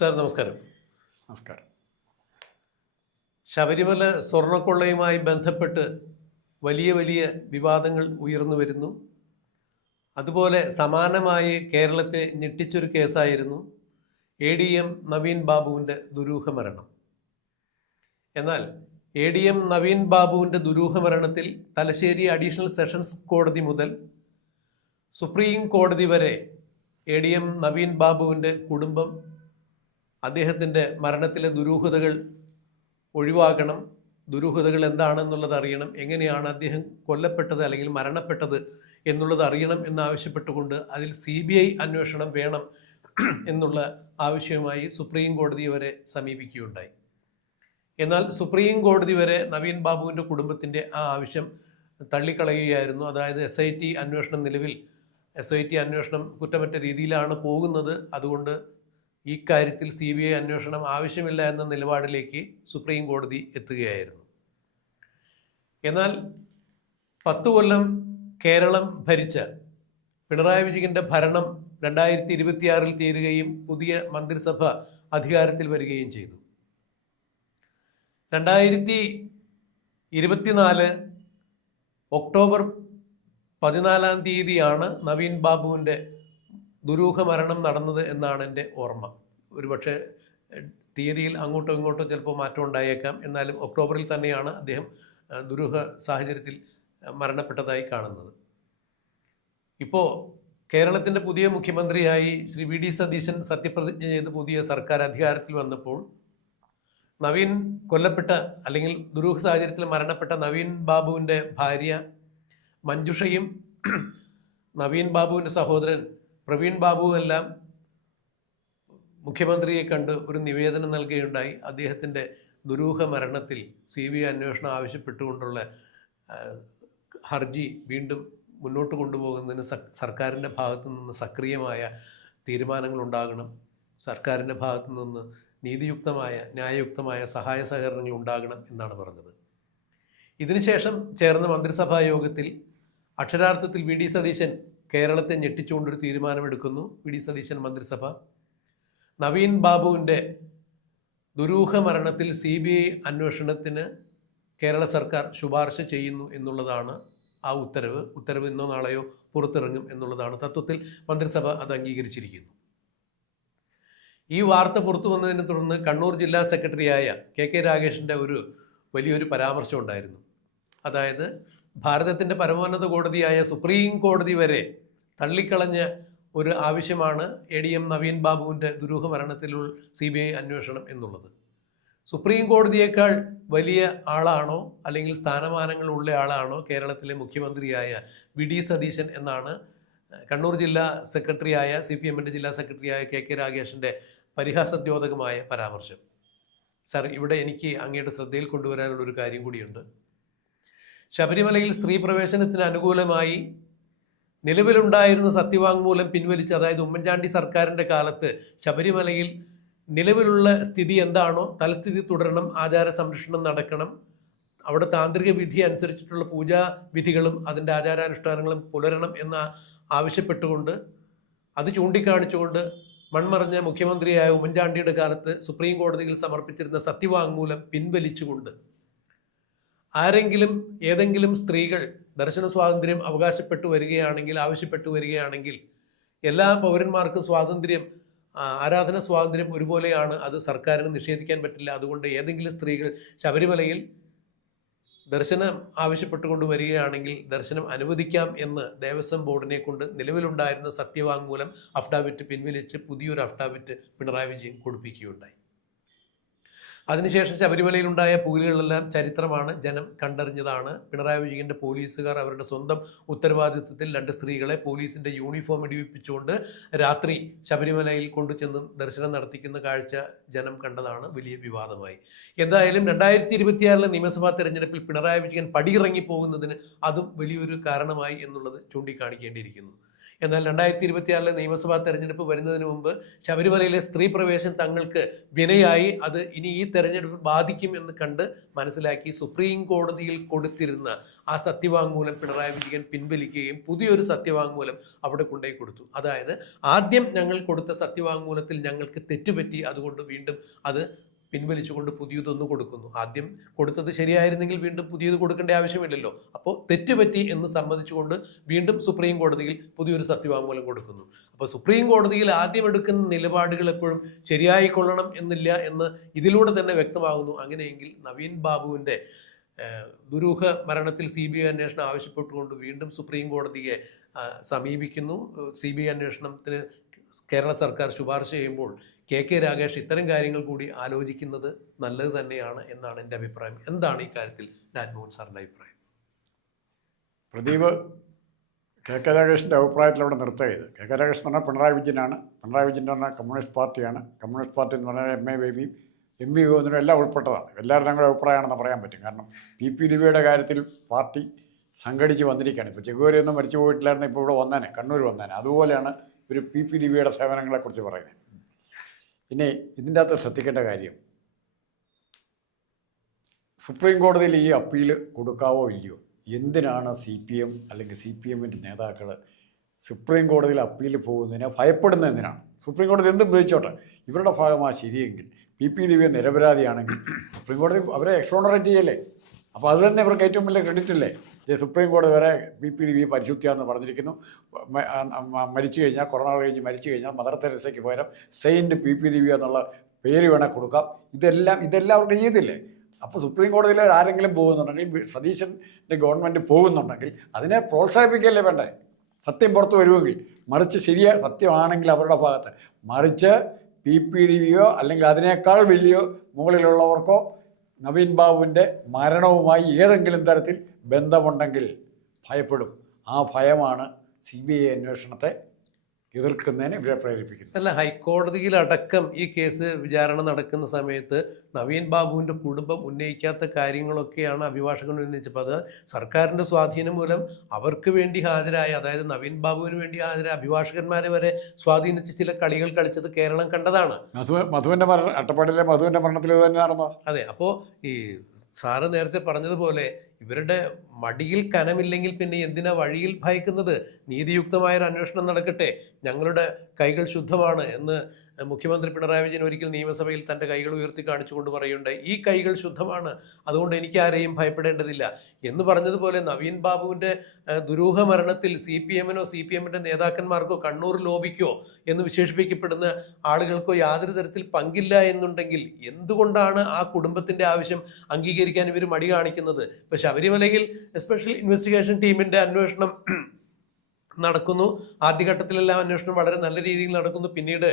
Sir നമസ്കാരം. നമസ്കാരം. ശബരിമല സ്വർണ്ണക്കൊള്ളയുമായി ബന്ധപ്പെട്ട് വലിയ വലിയ വിവാദങ്ങൾ ഉയർന്നു വരുന്നു. അതുപോലെ സമാനമായി കേരളത്തെ ഞെട്ടിച്ചൊരു കേസായിരുന്നു ADM നവീൻ ബാബുവിൻ്റെ ദുരൂഹ മരണം. എന്നാൽ ADM നവീൻ ബാബുവിൻ്റെ ദുരൂഹ മരണത്തിൽ തലശ്ശേരി അഡീഷണൽ സെഷൻസ് കോടതി മുതൽ സുപ്രീം കോടതി വരെ ADM നവീൻ ബാബുവിൻ്റെ കുടുംബം അദ്ദേഹത്തിൻ്റെ മരണത്തിലെ ദുരൂഹതകൾ ഒഴിവാക്കണം, ദുരൂഹതകൾ എന്താണെന്നുള്ളത് അറിയണം, എങ്ങനെയാണ് അദ്ദേഹം കൊല്ലപ്പെട്ടത് അല്ലെങ്കിൽ മരണപ്പെട്ടത് എന്നുള്ളത് അറിയണം എന്നാവശ്യപ്പെട്ടുകൊണ്ട് അതിൽ CBI അന്വേഷണം വേണം എന്നുള്ള ആവശ്യവുമായി സുപ്രീം കോടതി വരെ സമീപിക്കുകയുണ്ടായി. എന്നാൽ സുപ്രീം കോടതി വരെ നവീൻ ബാബുവിൻ്റെ കുടുംബത്തിൻ്റെ ആ ആവശ്യം തള്ളിക്കളയുകയായിരുന്നു. അതായത് SIT അന്വേഷണം നിലവിൽ SIT അന്വേഷണം കുറ്റമറ്റ രീതിയിലാണ് പോകുന്നത്, അതുകൊണ്ട് ഈ കാര്യത്തിൽ CBI അന്വേഷണം ആവശ്യമില്ല എന്ന നിലപാടിലേക്ക് സുപ്രീം കോടതി എത്തുകയായിരുന്നു. എന്നാൽ 10 കൊല്ലം കേരളം ഭരിച്ച പിണറായി വിജയൻ്റെ ഭരണം 2026 തീരുകയും പുതിയ മന്ത്രിസഭ അധികാരത്തിൽ വരികയും ചെയ്തു. 2024 ഒക്ടോബർ 14 നവീൻ ബാബുവിൻ്റെ ദുരൂഹ മരണം നടന്നത് എന്നാണ് എൻ്റെ ഓർമ്മ. ഒരുപക്ഷെ തീയതിയിൽ അങ്ങോട്ടോ ഇങ്ങോട്ടോ ചിലപ്പോൾ മാറ്റം ഉണ്ടായേക്കാം. എന്നാലും ഒക്ടോബറിൽ തന്നെയാണ് അദ്ദേഹം ദുരൂഹ സാഹചര്യത്തിൽ മരണപ്പെട്ടതായി കാണുന്നത്. ഇപ്പോൾ കേരളത്തിൻ്റെ പുതിയ മുഖ്യമന്ത്രിയായി ശ്രീ VD സതീശൻ സത്യപ്രതിജ്ഞ ചെയ്ത് പുതിയ സർക്കാർ അധികാരത്തിൽ വന്നപ്പോൾ നവീൻ കൊല്ലപ്പെട്ട അല്ലെങ്കിൽ ദുരൂഹ സാഹചര്യത്തിൽ മരണപ്പെട്ട നവീൻ ബാബുവിൻ്റെ ഭാര്യ മഞ്ജുഷയും നവീൻ ബാബുവിൻ്റെ സഹോദരൻ പ്രവീൺ ബാബുവെല്ലാം മുഖ്യമന്ത്രിയെ കണ്ട് ഒരു നിവേദനം നൽകുകയുണ്ടായി. അദ്ദേഹത്തിൻ്റെ ദുരൂഹ മരണത്തിൽ CBI അന്വേഷണം ആവശ്യപ്പെട്ടുകൊണ്ടുള്ള ഹർജി വീണ്ടും മുന്നോട്ട് കൊണ്ടുപോകുന്നതിന് സർക്കാരിൻ്റെ ഭാഗത്തു നിന്ന് സക്രിയമായ തീരുമാനങ്ങൾ ഉണ്ടാകണം, സർക്കാരിൻ്റെ ഭാഗത്തു നിന്ന് നീതിയുക്തമായ ന്യായയുക്തമായ സഹായ സഹകരണങ്ങൾ ഉണ്ടാകണം എന്നാണ് പറഞ്ഞത്. ഇതിനുശേഷം ചേർന്ന മന്ത്രിസഭാ യോഗത്തിൽ അക്ഷരാർത്ഥത്തിൽ VD സതീശൻ കേരളത്തെ ഞെട്ടിച്ചുകൊണ്ടൊരു തീരുമാനമെടുക്കുന്നു. VD സതീശൻ മന്ത്രിസഭ നവീൻ ബാബുവിൻ്റെ ദുരൂഹ മരണത്തിൽ CBI അന്വേഷണത്തിന് കേരള സർക്കാർ ശുപാർശ ചെയ്യുന്നു എന്നുള്ളതാണ് ആ ഉത്തരവ് ഇന്നോ നാളെയോ പുറത്തിറങ്ങും എന്നുള്ളതാണ്. തത്വത്തിൽ മന്ത്രിസഭ അത് അംഗീകരിച്ചിരിക്കുന്നു. ഈ വാർത്ത പുറത്തു വന്നതിനെ തുടർന്ന് കണ്ണൂർ ജില്ലാ സെക്രട്ടറിയായ KK രാഗേഷിൻ്റെ വലിയൊരു പരാമർശം ഉണ്ടായിരുന്നു. അതായത് ഭാരതത്തിൻ്റെ പരമോന്നത കോടതിയായ സുപ്രീം കോടതി വരെ തള്ളിക്കളഞ്ഞ ഒരു ആവശ്യമാണ് ADM നവീൻ ബാബുവിൻ്റെ ദുരൂഹ മരണത്തിലുള്ള CBI അന്വേഷണം എന്നുള്ളത്. സുപ്രീം കോടതിയേക്കാൾ വലിയ ആളാണോ അല്ലെങ്കിൽ സ്ഥാനമാനങ്ങൾ ഉള്ള ആളാണോ കേരളത്തിലെ മുഖ്യമന്ത്രിയായ VD സതീശൻ എന്നാണ് കണ്ണൂർ ജില്ലാ സെക്രട്ടറിയായ CPMൻ്റെ ജില്ലാ സെക്രട്ടറിയായ KK രാഗേഷിൻ്റെ പരിഹാസദ്യോതകമായ പരാമർശം. സാർ, ഇവിടെ എനിക്ക് അങ്ങയുടെ ശ്രദ്ധയിൽ കൊണ്ടുവരാനുള്ളൊരു കാര്യം കൂടിയുണ്ട്. ശബരിമലയിൽ സ്ത്രീ പ്രവേശനത്തിന് അനുകൂലമായി നിലവിലുണ്ടായിരുന്ന സത്യവാങ്മൂലം പിൻവലിച്ച്, അതായത് ഉമ്മൻചാണ്ടി സർക്കാരിൻ്റെ കാലത്ത് ശബരിമലയിൽ നിലവിലുള്ള സ്ഥിതി എന്താണോ തൽസ്ഥിതി തുടരണം, ആചാര സംരക്ഷണം നടക്കണം, അവിടെ താന്ത്രിക വിധി അനുസരിച്ചിട്ടുള്ള പൂജാ വിധികളും അതിൻ്റെ ആചാരാനുഷ്ഠാനങ്ങളും പുലരണം എന്ന് ആവശ്യപ്പെട്ടുകൊണ്ട് അത് ചൂണ്ടിക്കാണിച്ചുകൊണ്ട് മൺമറഞ്ഞ മുഖ്യമന്ത്രിയായ ഉമ്മൻചാണ്ടിയുടെ കാലത്ത് സുപ്രീം കോടതിയിൽ സമർപ്പിച്ചിരുന്ന സത്യവാങ്മൂലം പിൻവലിച്ചുകൊണ്ട് ഏതെങ്കിലും സ്ത്രീകൾ ദർശന സ്വാതന്ത്ര്യം ആവശ്യപ്പെട്ടു വരികയാണെങ്കിൽ എല്ലാ പൗരന്മാർക്കും സ്വാതന്ത്ര്യം, ആരാധന സ്വാതന്ത്ര്യം ഒരുപോലെയാണ്, അത് സർക്കാരിന് നിഷേധിക്കാൻ പറ്റില്ല. അതുകൊണ്ട് ഏതെങ്കിലും സ്ത്രീകൾ ശബരിമലയിൽ ദർശനം ആവശ്യപ്പെട്ടുകൊണ്ട് വരികയാണെങ്കിൽ ദർശനം അനുവദിക്കാം എന്ന് ദേവസ്വം ബോർഡിനെ കൊണ്ട് നിലവിലുണ്ടായിരുന്ന സത്യവാങ്മൂലം അഫ്ഡാവിറ്റ് പിൻവലിച്ച് പുതിയൊരു അഫ്ഡാവിറ്റ് പിണറായി വിജയൻ കൊടുപ്പിക്കുകയുണ്ടായി. അതിനുശേഷം ശബരിമലയിലുണ്ടായ പൂജകളെല്ലാം ചരിത്രമാണ്, ജനം കണ്ടറിഞ്ഞതാണ്. പിണറായി വിജയൻ്റെ പോലീസുകാർ അവരുടെ സ്വന്തം ഉത്തരവാദിത്വത്തിൽ 2 സ്ത്രീകളെ പോലീസിൻ്റെ യൂണിഫോം ഇടിപ്പിച്ചുകൊണ്ട് രാത്രി ശബരിമലയിൽ കൊണ്ടുചെന്ന് ദർശനം നടത്തിക്കുന്ന കാഴ്ച ജനം കണ്ടതാണ്, വലിയ വിവാദമായി. എന്തായാലും 2026 നിയമസഭാ തെരഞ്ഞെടുപ്പിൽ പിണറായി വിജയൻ പടിയിറങ്ങി പോകുന്നതിന് അതും വലിയൊരു കാരണമായി എന്നുള്ളത് ചൂണ്ടിക്കാണിക്കേണ്ടിയിരിക്കുന്നു. എന്നാൽ 2024 നിയമസഭാ തെരഞ്ഞെടുപ്പ് വരുന്നതിന് മുമ്പ് ശബരിമലയിലെ സ്ത്രീ പ്രവേശം തങ്ങൾക്ക് വിനയായി, അത് ഇനി ഈ തെരഞ്ഞെടുപ്പ് ബാധിക്കും എന്ന് കണ്ട് മനസ്സിലാക്കി സുപ്രീം കോടതിയിൽ കൊടുത്തിരുന്ന ആ സത്യവാങ്മൂലം പിണറായി വിജയൻ പിൻവലിക്കുകയും പുതിയൊരു സത്യവാങ്മൂലം അവിടെ കൊണ്ടുപോയി കൊടുത്തു. അതായത് ആദ്യം ഞങ്ങൾ കൊടുത്ത സത്യവാങ്മൂലത്തിൽ ഞങ്ങൾക്ക് തെറ്റുപറ്റി, അതുകൊണ്ട് വീണ്ടും അത് പിൻവലിച്ചുകൊണ്ട് പുതിയതൊന്ന് കൊടുക്കുന്നു. ആദ്യം കൊടുത്തത് ശരിയായിരുന്നെങ്കിൽ വീണ്ടും പുതിയത് കൊടുക്കേണ്ട ആവശ്യമില്ലല്ലോ. അപ്പോൾ തെറ്റുപറ്റി എന്ന് സമ്മതിച്ചുകൊണ്ട് വീണ്ടും സുപ്രീം കോടതിയിൽ പുതിയൊരു സത്യവാങ്മൂലം കൊടുക്കുന്നു. അപ്പോൾ സുപ്രീം കോടതിയിൽ ആദ്യം എടുക്കുന്ന നിലപാടുകൾ എപ്പോഴും ശരിയായിക്കൊള്ളണം എന്നില്ല എന്ന് ഇതിലൂടെ തന്നെ വ്യക്തമാകുന്നു. അങ്ങനെയെങ്കിൽ നവീൻ ബാബുവിൻ്റെ ദുരൂഹ മരണത്തിൽ CBI അന്വേഷണം ആവശ്യപ്പെട്ടുകൊണ്ട് വീണ്ടും സുപ്രീം കോടതിയെ സമീപിക്കുന്നു. CBI അന്വേഷണത്തിന് കേരള സർക്കാർ ശുപാർശ ചെയ്യുമ്പോൾ KK രാഗേഷ് ഇത്തരം കാര്യങ്ങൾ കൂടി ആലോചിക്കുന്നത് നല്ലത് തന്നെയാണ് എന്നാണ് എൻ്റെ അഭിപ്രായം. എന്താണ് ഈ കാര്യത്തിൽ രാജ്മോഹൻ സാറിൻ്റെ അഭിപ്രായം? പ്രദീപ് KK രാഗേഷിൻ്റെ അഭിപ്രായത്തിൽ അവിടെ നിർത്തുകയത്. KK രാഗേഷ് എന്ന് പറഞ്ഞാൽ പിണറായി വിജയനാണ്. പിണറായി വിജയൻ എന്ന് പറഞ്ഞാൽ കമ്മ്യൂണിസ്റ്റ് പാർട്ടിയാണ്. കമ്മ്യൂണിസ്റ്റ് പാർട്ടി എന്ന് പറഞ്ഞാൽ MA ബേബിയും MV ഗോവിന്ദനും എല്ലാം ഉൾപ്പെട്ടതാണ്. എല്ലാവരും ഞങ്ങളുടെ അഭിപ്രായമാണെന്ന് പറയാൻ പറ്റും. കാരണം PP ദിവ്യയുടെ കാര്യത്തിൽ പാർട്ടി സംഘടിച്ച് വന്നിരിക്കുകയാണ്. ഇപ്പോൾ ചെഗോരിയൊന്നും മരിച്ചു പോയിട്ടില്ലായിരുന്നു, ഇപ്പോൾ ഇവിടെ വന്നേനെ, കണ്ണൂർ വന്നേനെ. അതുപോലെയാണ് ഒരു PP ദിവ്യയുടെ സേവനങ്ങളെക്കുറിച്ച് പറയുന്നത്. ഇനി ഇതിൻ്റെ അകത്ത് ശ്രദ്ധിക്കേണ്ട കാര്യം, സുപ്രീം കോടതിയിൽ ഈ അപ്പീൽ കൊടുക്കാവോ ഇല്ലയോ, എന്തിനാണ് CPM അല്ലെങ്കിൽ CPMൻ്റെ നേതാക്കൾ സുപ്രീം കോടതിയിൽ അപ്പീൽ പോകുന്നതിനെ ഭയപ്പെടുന്നത് എന്തിനാണ്? സുപ്രീം കോടതി എന്തും വിധിച്ചോട്ടെ, ഇവരുടെ ഭാഗമാണ് ശരിയെങ്കിൽ PP ദിവ്യ നിരപരാധിയാണെങ്കിൽ സുപ്രീം കോടതി അവരെ എക്സ്ട്രോണറേറ്റ് ചെയ്യല്ലേ? അപ്പോൾ അത് തന്നെ ഇവർക്ക് ഏറ്റവും വലിയ ക്രെഡിറ്റ് അല്ലേ? സുപ്രീം കോടതി വരെ PP ദിവ്യ പരിശുദ്ധിയാണെന്ന് പറഞ്ഞിരിക്കുന്നു. മരിച്ചു കഴിഞ്ഞാൽ, കുറേ നാൾ കഴിഞ്ഞ് മരിച്ചു കഴിഞ്ഞാൽ മദർ തെരേസയ്ക്ക് പകരം സെയിൻറ്റ് PP ദിവ്യ എന്നുള്ള പേര് വേണേൽ കൊടുക്കാം. ഇതെല്ലാം അവർക്ക് ചെയ്തില്ലേ? അപ്പോൾ സുപ്രീം കോടതിയിൽ ആരെങ്കിലും പോകുന്നുണ്ടെങ്കിൽ, സതീശൻ്റെ ഗവൺമെൻറ് പോകുന്നുണ്ടെങ്കിൽ അതിനെ പ്രോത്സാഹിപ്പിക്കുകയല്ലേ വേണ്ടേ? സത്യം പുറത്ത് വരുമെങ്കിൽ, മറിച്ച് സത്യമാണെങ്കിൽ അവരുടെ ഭാഗത്ത്, മറിച്ച് PP ദിവ്യയോ അല്ലെങ്കിൽ അതിനേക്കാൾ വലിയ മുകളിലുള്ളവർക്കോ നവീൻ ബാബുവിൻ്റെ മരണവുമായി ഏതെങ്കിലും തരത്തിൽ ബന്ധമുണ്ടെങ്കിൽ ഭയപ്പെടും. ആ ഭയമാണ് CBI അന്വേഷണത്തെ എതിർക്കുന്നതിന് ഇവരെ പ്രേരിപ്പിക്കുന്നത്. അല്ല, ഹൈക്കോടതിയിലടക്കം ഈ കേസ് വിചാരണ നടക്കുന്ന സമയത്ത് നവീൻ ബാബുവിൻ്റെ കുടുംബം ഉന്നയിക്കാത്ത കാര്യങ്ങളൊക്കെയാണ് അഭിഭാഷകൻ ഉന്നയിച്ചപ്പോൾ അത് സർക്കാരിൻ്റെ സ്വാധീനം മൂലം അവർക്ക് വേണ്ടി ഹാജരായ, അതായത് നവീൻ ബാബുവിന് വേണ്ടി ഹാജരായ അഭിഭാഷകന്മാരെ വരെ സ്വാധീനിച്ച് ചില കളികൾ കളിച്ചത് കേരളം കണ്ടതാണ്. മധുവിൻ്റെ അട്ടപ്പാടിയിലെ മധുവിൻ്റെ മരണത്തിൽ തന്നെ നടന്നോ? അതെ. അപ്പോൾ ഈ സാറ് നേരത്തെ പറഞ്ഞതുപോലെ ഇവരുടെ മടിയിൽ കനമില്ലെങ്കിൽ പിന്നെ എന്തിനാ വഴിയിൽ ഭയക്കുന്നത്? നീതിയുക്തമായൊരു അന്വേഷണം നടക്കട്ടെ, ഞങ്ങളുടെ കൈകൾ ശുദ്ധമാണ് എന്ന് മുഖ്യമന്ത്രി പിണറായി വിജയൻ ഒരിക്കൽ നിയമസഭയിൽ തൻ്റെ കൈകൾ ഉയർത്തി കാണിച്ചുകൊണ്ട് പറയുന്നുണ്ട്, ഈ കൈകൾ ശുദ്ധമാണ്, അതുകൊണ്ട് എനിക്ക് ആരെയും ഭയപ്പെടേണ്ടതില്ല എന്ന് പറഞ്ഞതുപോലെ നവീൻ ബാബുവിൻ്റെ ദുരൂഹ മരണത്തിൽ CPMനോ CPMൻ്റെ നേതാക്കന്മാർക്കോ കണ്ണൂർ ലോബിക്കോ എന്ന് വിശേഷിപ്പിക്കപ്പെടുന്ന ആളുകൾക്കോ യാതൊരു തരത്തിൽ പങ്കില്ല എന്നുണ്ടെങ്കിൽ എന്തുകൊണ്ടാണ് ആ കുടുംബത്തിൻ്റെ ആവശ്യം അംഗീകരിക്കാൻ ഇവർ മടി കാണിക്കുന്നത്? ഇപ്പോൾ ശബരിമലയിൽ സ്പെഷ്യൽ ഇൻവെസ്റ്റിഗേഷൻ ടീമിൻ്റെ അന്വേഷണം നടക്കുന്നു. ആദ്യഘട്ടത്തിലെല്ലാം അന്വേഷണം വളരെ നല്ല രീതിയിൽ നടക്കുന്നു. പിന്നീട്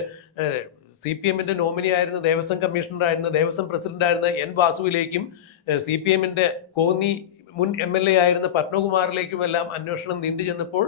CPMൻ്റെ നോമിനി ആയിരുന്ന ദേവസ്വം കമ്മീഷണറായിരുന്ന ദേവസ്വം പ്രസിഡന്റായിരുന്ന N വാസുവിലേക്കും CPMൻ്റെ കോന്നി മുൻ MLA ആയിരുന്ന പത്മകുമാറിലേക്കുമെല്ലാം അന്വേഷണം നീണ്ടു ചെന്നപ്പോൾ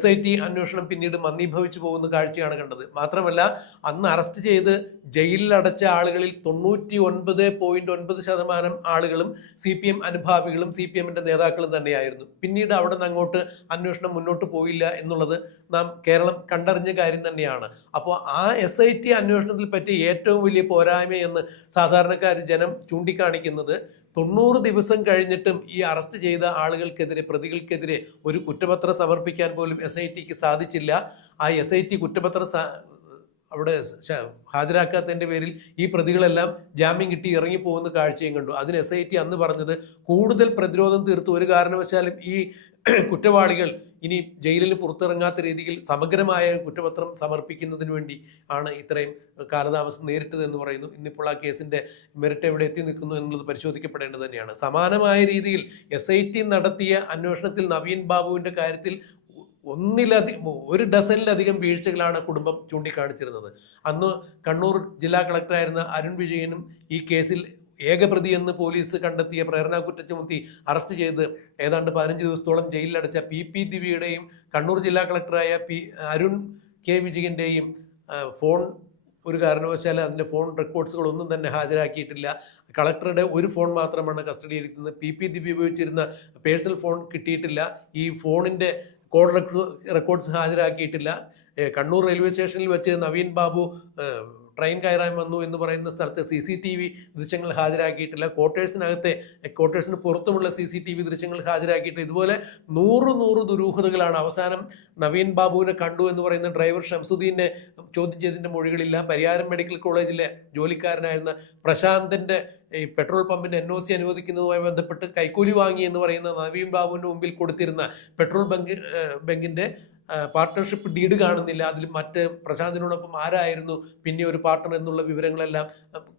SIT അന്വേഷണം പിന്നീട് മന്ദീഭവിച്ചു പോകുന്ന കാഴ്ചയാണ് കണ്ടത്. മാത്രമല്ല, അന്ന് അറസ്റ്റ് ചെയ്ത് ജയിലിൽ അടച്ച ആളുകളിൽ 99.9% ആളുകളും CPM അനുഭാവികളും CPMൻ്റെ നേതാക്കളും തന്നെയായിരുന്നു. പിന്നീട് അവിടെ നിന്ന് അങ്ങോട്ട് അന്വേഷണം മുന്നോട്ട് പോയില്ല എന്നുള്ളത് നാം കേരളം കണ്ടറിഞ്ഞ കാര്യം തന്നെയാണ്. അപ്പോൾ ആ SIT അന്വേഷണത്തിൽ പറ്റിയ ഏറ്റവും വലിയ പോരായ്മയെന്ന് സാധാരണക്കാർ ജനം ചൂണ്ടിക്കാണിക്കുന്നത് 90 ദിവസം കഴിഞ്ഞിട്ടും ഈ അറസ്റ്റ് ചെയ്ത ആളുകൾക്കെതിരെ, പ്രതികൾക്കെതിരെ ഒരു കുറ്റപത്രം സമർപ്പിക്കാൻ പോലും SITക്ക് സാധിച്ചില്ല. ആ SIT കുറ്റപത്രം അവിടെ ഹാജരാക്കാത്തതിൻ്റെ പേരിൽ ഈ പ്രതികളെല്ലാം ജാമ്യം കിട്ടി ഇറങ്ങിപ്പോകുന്ന കാഴ്ചയും കണ്ടു. അതിന് SIT അന്ന് പറഞ്ഞത് കൂടുതൽ പ്രതിരോധം തീർത്ത് ഒരു കാരണവശാലും ഈ കുറ്റവാളികൾ ഇനി ജയിലിൽ പുറത്തിറങ്ങാത്ത രീതിയിൽ സമഗ്രമായ കുറ്റപത്രം സമർപ്പിക്കുന്നതിന് വേണ്ടി ആണ് ഇത്രയും കാലതാമസം നേരിട്ടത് എന്ന് പറയുന്നു. ഇന്നിപ്പോൾ ആ കേസിൻ്റെ മെറിറ്റ് എവിടെ എത്തി നിൽക്കുന്നു എന്നുള്ളത് പരിശോധിക്കപ്പെടേണ്ടത് തന്നെയാണ്. സമാനമായ രീതിയിൽ SIT നടത്തിയ അന്വേഷണത്തിൽ നവീൻ ബാബുവിൻ്റെ കാര്യത്തിൽ ഒരു ഡസനിലധികം വീഴ്ചകളാണ് കുടുംബം ചൂണ്ടിക്കാണിച്ചിരുന്നത്. അന്ന് കണ്ണൂർ ജില്ലാ കളക്ടറായിരുന്ന അരുൺ വിജയനും ഈ കേസിൽ ഏകപ്രതി എന്ന് പോലീസ് കണ്ടെത്തിയ പ്രേരണ കുറ്റം ചുമത്തി അറസ്റ്റ് ചെയ്ത് ഏതാണ്ട് 15 ദിവസത്തോളം ജയിലിലടച്ച PP ദിവ്യയുടെയും കണ്ണൂർ ജില്ലാ കളക്ടറായ അരുൺ K വിജയൻ്റെയും ഫോൺ ഒരു കാരണവശാലും അതിൻ്റെ ഫോൺ റെക്കോർഡ്സുകളൊന്നും തന്നെ ഹാജരാക്കിയിട്ടില്ല. കളക്ടറുടെ ഒരു ഫോൺ മാത്രമാണ് കസ്റ്റഡിയിലിരിക്കുന്നത്. PP ദിവ്യ ഉപയോഗിച്ചിരുന്ന പേഴ്സണൽ ഫോൺ കിട്ടിയിട്ടില്ല. ഈ ഫോണിൻ്റെ കോൾ റെക്കോർഡ്സ് ഹാജരാക്കിയിട്ടില്ല. കണ്ണൂർ റെയിൽവേ സ്റ്റേഷനിൽ വെച്ച് നവീൻ ബാബു ട്രെയിൻ കയറാൻ വന്നു എന്ന് പറയുന്ന സ്ഥലത്ത് CCTV ദൃശ്യങ്ങൾ ഹാജരാക്കിയിട്ടില്ല. ക്വാർട്ടേഴ്സിന് പുറത്തുമുള്ള CCTV ദൃശ്യങ്ങൾ ഹാജരാക്കിയിട്ട് ഇതുപോലെ 100 ദുരൂഹതകളാണ്. അവസാനം നവീൻ ബാബുവിനെ കണ്ടു എന്ന് പറയുന്ന ഡ്രൈവർ ഷംസുദ്ദീനെ ചോദ്യം ചെയ്തതിന്റെ മൊഴികളില്ല. പരിയാരം മെഡിക്കൽ കോളേജിലെ ജോലിക്കാരനായിരുന്ന പ്രശാന്തന്റെ ഈ പെട്രോൾ പമ്പിന്റെ NOC അനുവദിക്കുന്നതുമായി ബന്ധപ്പെട്ട് കൈക്കൂലി വാങ്ങി എന്ന് പറയുന്ന നവീൻ ബാബുവിന്റെ മുമ്പിൽ കൊടുത്തിരുന്ന പെട്രോൾ ബങ്കിന്റെ പാർട്ട്ണർഷിപ്പ് ഡീഡ് കാണുന്നില്ല. അതിൽ മറ്റ് പ്രശാന്തിനോടൊപ്പം ആരായിരുന്നു പിന്നെ ഒരു പാർട്ട്ണർ എന്നുള്ള വിവരങ്ങളെല്ലാം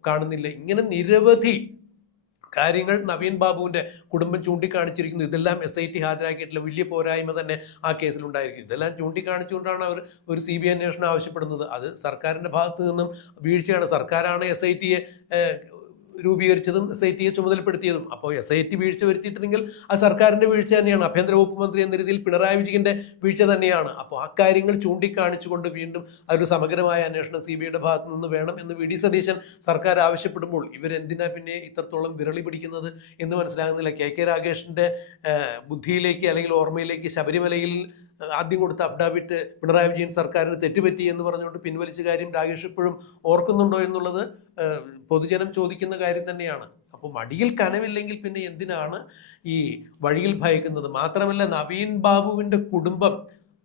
കാണുന്നില്ല. ഇങ്ങനെ നിരവധി കാര്യങ്ങൾ നവീൻ ബാബുവിന്റെ കുടുംബം ചൂണ്ടിക്കാണിച്ചിരിക്കുന്നു. ഇതെല്ലാം SIT ഹാജരാക്കിയിട്ടുള്ള വലിയ പോരായ്മ തന്നെ ആ കേസിലുണ്ടായിരിക്കും. ഇതെല്ലാം ചൂണ്ടിക്കാണിച്ചുകൊണ്ടാണ് അവർ ഒരു CBI അന്വേഷണം ആവശ്യപ്പെടുന്നത്. അത് സർക്കാരിന്റെ ഭാഗത്ത് നിന്നും വീഴ്ചയാണ്. സർക്കാരാണ് SITയെ രൂപീകരിച്ചതും SITയെ ചുമതലപ്പെടുത്തിയതും. അപ്പോൾ SIT വീഴ്ച വരുത്തിയിട്ടുണ്ടെങ്കിൽ അത് സർക്കാരിന്റെ വീഴ്ച തന്നെയാണ്. ആഭ്യന്തര വകുപ്പ് മന്ത്രി എന്ന രീതിയിൽ പിണറായി വിജയന്റെ വീഴ്ച തന്നെയാണ്. അപ്പോൾ ആ കാര്യങ്ങൾ ചൂണ്ടിക്കാണിച്ചുകൊണ്ട് വീണ്ടും അതൊരു സമഗ്രമായ അന്വേഷണം CBIയുടെ ഭാഗത്ത് നിന്ന് വേണം എന്ന് VD സതീശൻ സർക്കാർ ആവശ്യപ്പെടുമ്പോൾ ഇവരെന്തിനാ പിന്നെ ഇത്രത്തോളം വിരളി പിടിക്കുന്നത് എന്ന് മനസ്സിലാകുന്നില്ല. KK രാഗേഷിന്റെ ബുദ്ധിയിലേക്ക് അല്ലെങ്കിൽ ഓർമ്മയിലേക്ക് ശബരിമലയിൽ ആദ്യം കൊടുത്ത അഫിഡാവിറ്റ് പിണറായി വിജയൻ സർക്കാരിന് തെറ്റുപറ്റി എന്ന് പറഞ്ഞുകൊണ്ട് പിൻവലിച്ച കാര്യം രാഗേഷ് ഇപ്പോഴും ഓർക്കുന്നുണ്ടോ എന്നുള്ളത് പൊതുജനം ചോദിക്കുന്ന കാര്യം തന്നെയാണ്. അപ്പോൾ മടിയിൽ കനവില്ലെങ്കിൽ പിന്നെ എന്തിനാണ് ഈ വഴിയിൽ ഭയക്കുന്നത്? മാത്രമല്ല നവീൻ ബാബുവിന്റെ കുടുംബം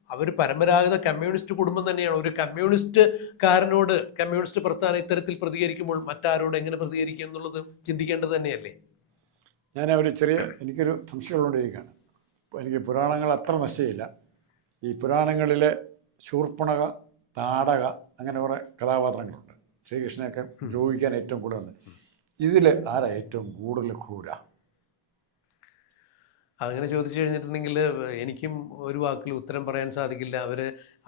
അവർ പരമ്പരാഗത കമ്മ്യൂണിസ്റ്റ് കുടുംബം തന്നെയാണ്. ഒരു കമ്മ്യൂണിസ്റ്റുകാരനോട് കമ്മ്യൂണിസ്റ്റ് പ്രസ്ഥാനം ഇത്തരത്തിൽ പ്രതികരിക്കുമ്പോൾ മറ്റാരോട് എങ്ങനെ പ്രതികരിക്കും എന്നുള്ളത് ചിന്തിക്കേണ്ടത് തന്നെയല്ലേ? എനിക്കൊരു സംശയമുള്ളതുകൊണ്ടിരിക്കുകയാണ്. എനിക്ക് പുരാണങ്ങൾ അത്ര നിശ്ചയമില്ല. ഈ പുരാണങ്ങളിലെ ശൂർപ്പണക, താടക, അങ്ങനെ കുറേ കഥാപാത്രങ്ങളുണ്ട്. ശ്രീകൃഷ്ണനെയൊക്കെ ദ്രോഹിക്കാൻ ഏറ്റവും കൂടുതൽ. ഇതിൽ ആരാ ഏറ്റവും കൂടുതൽ ക്രൂര? അങ്ങനെ ചോദിച്ചു കഴിഞ്ഞിട്ടുണ്ടെങ്കിൽ എനിക്കും ഒരു വാക്കിൽ ഉത്തരം പറയാൻ സാധിക്കില്ല.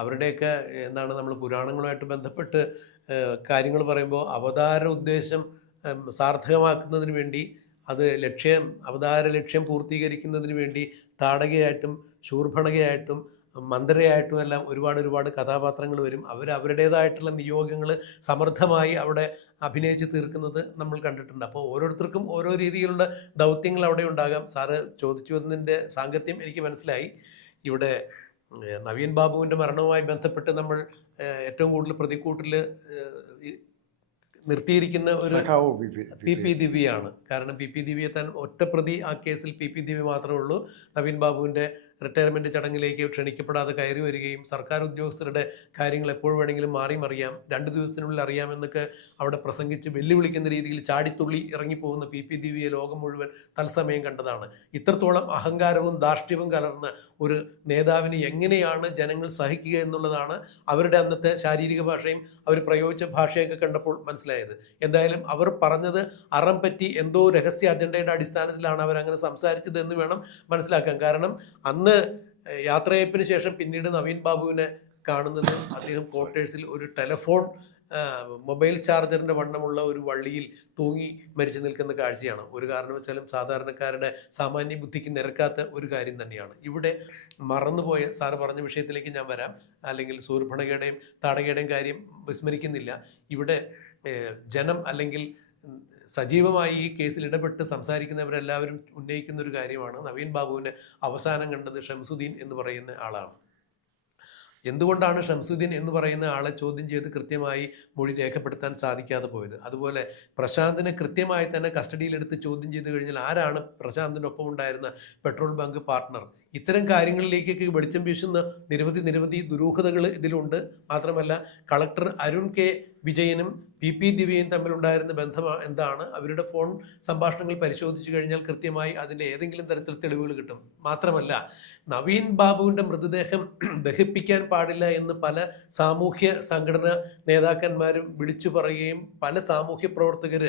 അവരുടെയൊക്കെ എന്താണ്, നമ്മൾ പുരാണങ്ങളുമായിട്ട് ബന്ധപ്പെട്ട് കാര്യങ്ങൾ പറയുമ്പോൾ അവതാര ഉദ്ദേശം സാർത്ഥകമാക്കുന്നതിന് വേണ്ടി, അത് അവതാര ലക്ഷ്യം പൂർത്തീകരിക്കുന്നതിന് വേണ്ടി താടകയായിട്ടും ശൂർഭണകയായിട്ടും മന്ദരയായിട്ടും എല്ലാം ഒരുപാട് കഥാപാത്രങ്ങൾ വരും. അവരുടേതായിട്ടുള്ള നിയോഗങ്ങൾ സമർത്ഥമായി അവിടെ അഭിനയിച്ച് തീർക്കുന്നത് നമ്മൾ കണ്ടിട്ടുണ്ട്. അപ്പോൾ ഓരോരുത്തർക്കും ഓരോ രീതിയിലുള്ള ദൗത്യങ്ങൾ അവിടെ ഉണ്ടാകാം. സാറ് ചോദിച്ചു വന്നതിൻ്റെ സാങ്കത്യം എനിക്ക് മനസ്സിലായി. ഇവിടെ നവീൻ ബാബുവിൻ്റെ മരണവുമായി ബന്ധപ്പെട്ട് നമ്മൾ ഏറ്റവും കൂടുതൽ പ്രതിക്കൂട്ടിൽ നിർത്തിയിരിക്കുന്ന ഒരു PP ദിവ്യയാണ്. കാരണം PP ദിവ്യയെ താൻ ഒറ്റപ്രതി ആ കേസിൽ PP ദിവ്യ മാത്രമേ ഉള്ളൂ. നവീൻ ബാബുവിൻ്റെ റിട്ടയർമെൻറ്റ് ചടങ്ങിലേക്ക് ക്ഷണിക്കപ്പെടാതെ കയറി വരികയും സർക്കാർ ഉദ്യോഗസ്ഥരുടെ കാര്യങ്ങൾ എപ്പോൾ വേണമെങ്കിലും മാറിമറിയാം, 2 ദിവസത്തിനുള്ളിൽ അറിയാമെന്നൊക്കെ അവിടെ പ്രസംഗിച്ച് വെല്ലുവിളിക്കുന്ന രീതിയിൽ ചാടിത്തുള്ളി ഇറങ്ങിപ്പോകുന്ന PP ദിവ്യയെ ലോകം മുഴുവൻ തത്സമയം കണ്ടതാണ്. ഇത്രത്തോളം അഹങ്കാരവും ധാർഷ്ട്യവും കലർന്ന ഒരു നേതാവിനെ എങ്ങനെയാണ് ജനങ്ങൾ സഹിക്കുക എന്നുള്ളതാണ് അവരുടെ അന്നത്തെ ശാരീരിക ഭാഷയും അവർ പ്രയോഗിച്ച ഭാഷയൊക്കെ കണ്ടപ്പോൾ മനസ്സിലായത്. എന്തായാലും അവർ പറഞ്ഞത് അറം പറ്റി എന്തോ രഹസ്യ അജണ്ടയുടെ അടിസ്ഥാനത്തിലാണ് അവരങ്ങനെ സംസാരിച്ചത് എന്ന് വേണം മനസ്സിലാക്കാൻ. കാരണം അന്ന് യാത്രയപ്പിന് ശേഷം പിന്നീട് നവീൻ ബാബുവിനെ കാണുന്നത് അദ്ദേഹം ക്വാർട്ടേഴ്സിൽ ഒരു ടെലിഫോൺ മൊബൈൽ ചാർജറിൻ്റെ വണ്ണമുള്ള ഒരു വള്ളിയിൽ തൂങ്ങി മരിച്ചു നിൽക്കുന്ന കാഴ്ചയാണ്. ഒരു കാരണവശാലും സാധാരണക്കാരുടെ സാമാന്യ ബുദ്ധിക്ക് നിരക്കാത്ത ഒരു കാര്യം തന്നെയാണ്. ഇവിടെ മറന്നുപോയ, സാറ് പറഞ്ഞ വിഷയത്തിലേക്ക് ഞാൻ വരാം, അല്ലെങ്കിൽ സൂർഭണകയുടെയും താടകയുടെയും കാര്യം വിസ്മരിക്കുന്നില്ല. ഇവിടെ ജനം അല്ലെങ്കിൽ സജീവമായി ഈ കേസിൽ ഇടപെട്ട് സംസാരിക്കുന്നവരെല്ലാവരും ഉന്നയിക്കുന്ന ഒരു കാര്യമാണ് നവീൻ ബാബുവിനെ അവസാനം കണ്ടത് ഷംസുദ്ദീൻ എന്ന് പറയുന്ന ആളാണ്. എന്തുകൊണ്ടാണ് ഷംസുദ്ദീൻ എന്ന് പറയുന്ന ആളെ ചോദ്യം ചെയ്ത് കൃത്യമായി മൊഴി രേഖപ്പെടുത്താൻ സാധിക്കാതെ പോയത്? അതുപോലെ പ്രശാന്തിനെ കൃത്യമായി തന്നെ കസ്റ്റഡിയിലെടുത്ത് ചോദ്യം ചെയ്ത് കഴിഞ്ഞാൽ ആരാണ് പ്രശാന്തിനൊപ്പം ഉണ്ടായിരുന്ന പെട്രോൾ ബങ്ക് പാർട്ട്ണർ? ഇത്തരം കാര്യങ്ങളിലേക്കൊക്കെ വെളിച്ചം വീശുന്ന നിരവധി ദുരൂഹതകൾ ഇതിലുണ്ട്. മാത്രമല്ല കളക്ടർ അരുൺ K. വിജയനും PP ദിവ്യയും തമ്മിലുണ്ടായിരുന്ന ബന്ധം എന്താണ്? അവരുടെ ഫോൺ സംഭാഷണങ്ങൾ പരിശോധിച്ചു കഴിഞ്ഞാൽ കൃത്യമായി അതിൻ്റെ ഏതെങ്കിലും തരത്തിൽ തെളിവുകൾ കിട്ടും. മാത്രമല്ല നവീൻ ബാബുവിൻ്റെ മൃതദേഹം ദഹിപ്പിക്കാൻ പാടില്ല എന്ന് പല സാമൂഹ്യ സംഘടനാ നേതാക്കന്മാരും വിളിച്ചു പറയുകയും പല സാമൂഹ്യ പ്രവർത്തകർ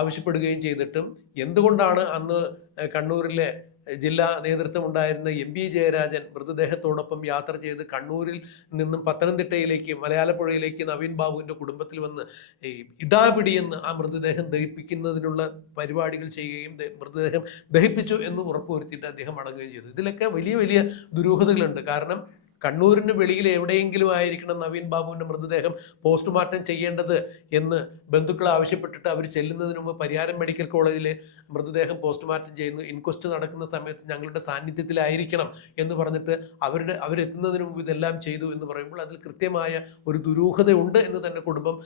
ആവശ്യപ്പെടുകയും ചെയ്തിട്ടും എന്തുകൊണ്ടാണ് അന്ന് കണ്ണൂരിലെ ജില്ലാ നേതൃത്വം ഉണ്ടായിരുന്ന MP ജയരാജൻ മൃതദേഹത്തോടൊപ്പം യാത്ര ചെയ്ത് കണ്ണൂരിൽ നിന്നും പത്തനംതിട്ടയിലേക്ക് മലയാളപ്പുഴയിലേക്ക് നവീൻ ബാബുവിൻ്റെ കുടുംബത്തിൽ വന്ന് ഇടാപിടിയെന്ന് ആ മൃതദേഹം ദഹിപ്പിക്കുന്നതിനുള്ള പരിപാടികൾ ചെയ്യുകയും മൃതദേഹം ദഹിപ്പിച്ചു എന്ന് ഉറപ്പുവരുത്തിയിട്ട് അദ്ദേഹം മടങ്ങുകയും ചെയ്തു? ഇതിലൊക്കെ വലിയ ദുരൂഹതകളുണ്ട്. കാരണം കണ്ണൂരിന് വെളിയിൽ എവിടെയെങ്കിലും ആയിരിക്കണം നവീൻ ബാബുവിൻ്റെ മൃതദേഹം പോസ്റ്റ്മോർട്ടം ചെയ്യേണ്ടത് എന്ന് ബന്ധുക്കൾ ആവശ്യപ്പെട്ടിട്ട് അവർ ചെല്ലുന്നതിന് മുമ്പ് പരിയാരം മെഡിക്കൽ കോളേജിലെ മൃതദേഹം പോസ്റ്റ്മോർട്ടം ചെയ്യുന്നു, ഇൻക്വസ്റ്റ് നടക്കുന്ന സമയത്ത് ഞങ്ങളുടെ സാന്നിധ്യത്തിലായിരിക്കണം എന്ന് പറഞ്ഞിട്ട് അവരെത്തുന്നതിന് മുമ്പ് ഇതെല്ലാം ചെയ്തു എന്ന് പറയുമ്പോൾ അതിൽ കൃത്യമായ ഒരു ദുരൂഹതയുണ്ട് എന്ന് തന്നെ കുടുംബം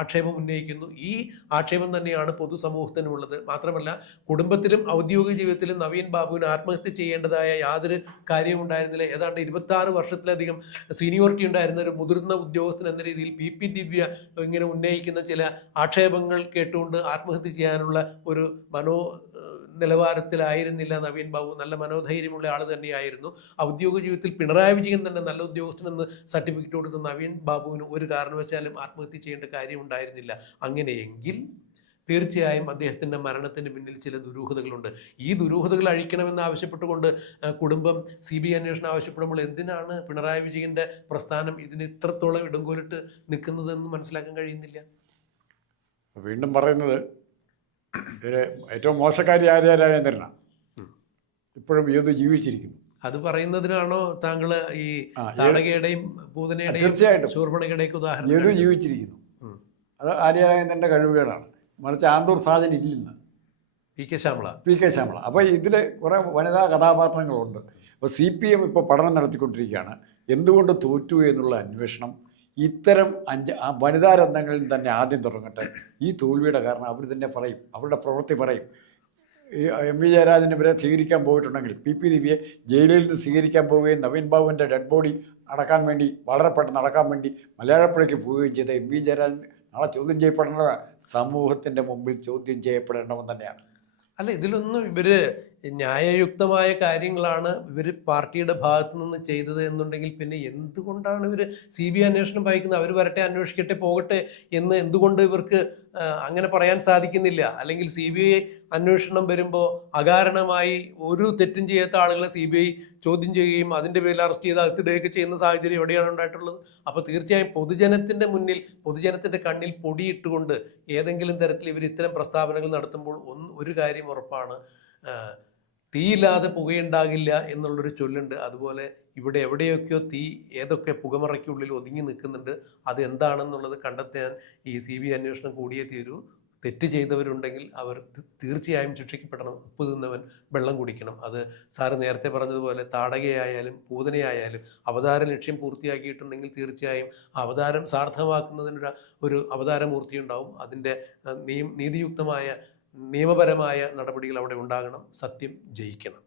ആക്ഷേപം ഉന്നയിക്കുന്നു. ഈ ആക്ഷേപം തന്നെയാണ് പൊതുസമൂഹത്തിനുള്ളത്. മാത്രമല്ല കുടുംബത്തിലും ഔദ്യോഗിക ജീവിതത്തിലും നവീൻ ബാബുവിന് ആത്മഹത്യ ചെയ്യേണ്ടതായ യാതൊരു കാര്യവും ഉണ്ടായിരുന്നില്ല. ഏതാണ്ട് 26 വർഷത്തിലധികം സീനിയോറിറ്റി ഉണ്ടായിരുന്ന ഒരു മുതിർന്ന ഉദ്യോഗസ്ഥൻ എന്ന രീതിയിൽ പി ദിവ്യ ഇങ്ങനെ ഉന്നയിക്കുന്ന ചില ആക്ഷേപങ്ങൾ കേട്ടുകൊണ്ട് ആത്മഹത്യ ചെയ്യാനുള്ള ഒരു നിലവാരത്തിലായിരുന്നില്ല നവീൻ ബാബു. നല്ല മനോധൈര്യമുള്ള ആൾ തന്നെയായിരുന്നു. ഔദ്യോഗിക ജീവിതത്തിൽ പിണറായി വിജയൻ തന്നെ നല്ല ഉദ്യോഗസ്ഥനെന്ന് സർട്ടിഫിക്കറ്റ് കൊടുത്ത നവീൻ ബാബുവിന് ഒരു കാരണവശാലും ആത്മഹത്യ ചെയ്യേണ്ട കാര്യം ഉണ്ടായിരുന്നില്ല. അങ്ങനെയെങ്കിൽ തീർച്ചയായും അദ്ദേഹത്തിൻ്റെ മരണത്തിന് പിന്നിൽ ചില ദുരൂഹതകളുണ്ട്. ഈ ദുരൂഹതകൾ അഴിക്കണമെന്ന് ആവശ്യപ്പെട്ടുകൊണ്ട് കുടുംബം CBI അന്വേഷണം ആവശ്യപ്പെടുമ്പോൾ എന്തിനാണ് പിണറായി വിജയൻ്റെ പ്രസ്ഥാനം ഇതിന് ഇത്രത്തോളം ഇടങ്കോലിട്ട് നിൽക്കുന്നതെന്ന് മനസ്സിലാക്കാൻ കഴിയുന്നില്ല. വീണ്ടും പറയുന്നത് ഇതിൽ ഏറ്റവും മോശക്കാരി രാജേന്ദ്രനാണ്. ഇപ്പോഴും ഏത് ജീവിച്ചിരിക്കുന്നു. അത് പറയുന്നതിനാണോ താങ്കൾ ഈ താടകയുടെയും പൂതനയുടെയും തീർച്ചയായിട്ടും ശൂർപ്പണകയുടെയൊക്കെ ഉദാഹരണം ഏത് ജീവിച്ചിരിക്കുന്നു? അത് രാജേന്ദ്രൻ്റെ കഴിവുകേടാണ്. മറിച്ച് ആന്തൂർ സാജൻ ഇല്ലെന്ന് പി കെ ശ്യാമള. അപ്പോൾ ഇതിൽ കുറേ വനിതാ കഥാപാത്രങ്ങളുണ്ട്. അപ്പോൾ CPM ഇപ്പോൾ പഠനം നടത്തിക്കൊണ്ടിരിക്കുകയാണ്. എന്തുകൊണ്ട് തോറ്റു എന്നുള്ള അന്വേഷണം ഇത്തരം വനിതാ രത്നങ്ങളിൽ തന്നെ ആദ്യം തുടങ്ങട്ടെ. ഈ തോൽവിയുടെ കാരണം അവർ തന്നെ പറയും, അവരുടെ പ്രവൃത്തി പറയും. ഈ MV ജയരാജന് ഇവരെ സ്വീകരിക്കാൻ പോയിട്ടുണ്ടെങ്കിൽ PP ദിവ്യയെ ജയിലിൽ നിന്ന് സ്വീകരിക്കാൻ പോവുകയും നവീൻ ബാബുവിൻ്റെ ഡെഡ് ബോഡി അടക്കാൻ വേണ്ടി വളരെ പെട്ടെന്ന് നടക്കാൻ വേണ്ടി മലയാളപ്പുഴയ്ക്ക് പോവുകയും ചെയ്ത MV ജയരാജൻ നാളെ ചോദ്യം ചെയ്യപ്പെടേണ്ടത് സമൂഹത്തിൻ്റെ മുമ്പിൽ ചോദ്യം ചെയ്യപ്പെടേണ്ടവൻ തന്നെയാണ്. അല്ല, ഇതിലൊന്നും ഇവര് ന്യായയുക്തമായ കാര്യങ്ങളാണ് ഇവർ പാർട്ടിയുടെ ഭാഗത്തു നിന്ന് ചെയ്തത് എന്നുണ്ടെങ്കിൽ പിന്നെ എന്തുകൊണ്ടാണ് ഇവർ CBI അന്വേഷണം വായിക്കുന്നത്? അവർ വരട്ടെ, അന്വേഷിക്കട്ടെ, പോകട്ടെ എന്ന് എന്തുകൊണ്ട് ഇവർക്ക് അങ്ങനെ പറയാൻ സാധിക്കുന്നില്ല? അല്ലെങ്കിൽ CBI അന്വേഷണം വരുമ്പോൾ അകാരണമായി ഒരു തെറ്റും ചെയ്യാത്ത ആളുകളെ CBI ചോദ്യം ചെയ്യുകയും അതിൻ്റെ പേരിൽ അറസ്റ്റ് ചെയ്ത് അകത്തിടുകയൊക്കെ ചെയ്യുന്ന സാഹചര്യം എവിടെയാണ് ഉണ്ടായിട്ടുള്ളത്? അപ്പോൾ തീർച്ചയായും പൊതുജനത്തിൻ്റെ മുന്നിൽ, പൊതുജനത്തിൻ്റെ കണ്ണിൽ പൊടിയിട്ടുകൊണ്ട് ഏതെങ്കിലും തരത്തിൽ ഇവർ ഇത്തരം പ്രസ്താവനകൾ നടത്തുമ്പോൾ ഒരു കാര്യം ഉറപ്പാണ്, തീയില്ലാതെ പുകയുണ്ടാകില്ല എന്നുള്ളൊരു ചൊല്ലുണ്ട്. അതുപോലെ ഇവിടെ എവിടെയൊക്കെയോ തീ ഏതൊക്കെ പുകമറയ്ക്കുള്ളിൽ ഒതുങ്ങി നിൽക്കുന്നുണ്ട്. അത് എന്താണെന്നുള്ളത് കണ്ടെത്താൻ ഈ CBI അന്വേഷണം കൂടിയേ തീരൂ. തെറ്റ് ചെയ്തവരുണ്ടെങ്കിൽ അവർ തീർച്ചയായും ശിക്ഷിക്കപ്പെടണം. ഉപ്പ് തിന്നവൻ വെള്ളം കുടിക്കണം. അത് സാറ് നേരത്തെ പറഞ്ഞതുപോലെ താടകയായാലും പൂതനയായാലും അവതാര ലക്ഷ്യം പൂർത്തിയാക്കിയിട്ടുണ്ടെങ്കിൽ തീർച്ചയായും അവതാരം സാർത്ഥമാക്കുന്നതിനൊരു ഒരു അവതാരമൂർത്തി ഉണ്ടാവും. അതിൻ്റെ നീതിയുക്തമായ നിയമപരമായ നടപടികൾ അവിടെ ഉണ്ടാകണം. സത്യം ജയിക്കണം.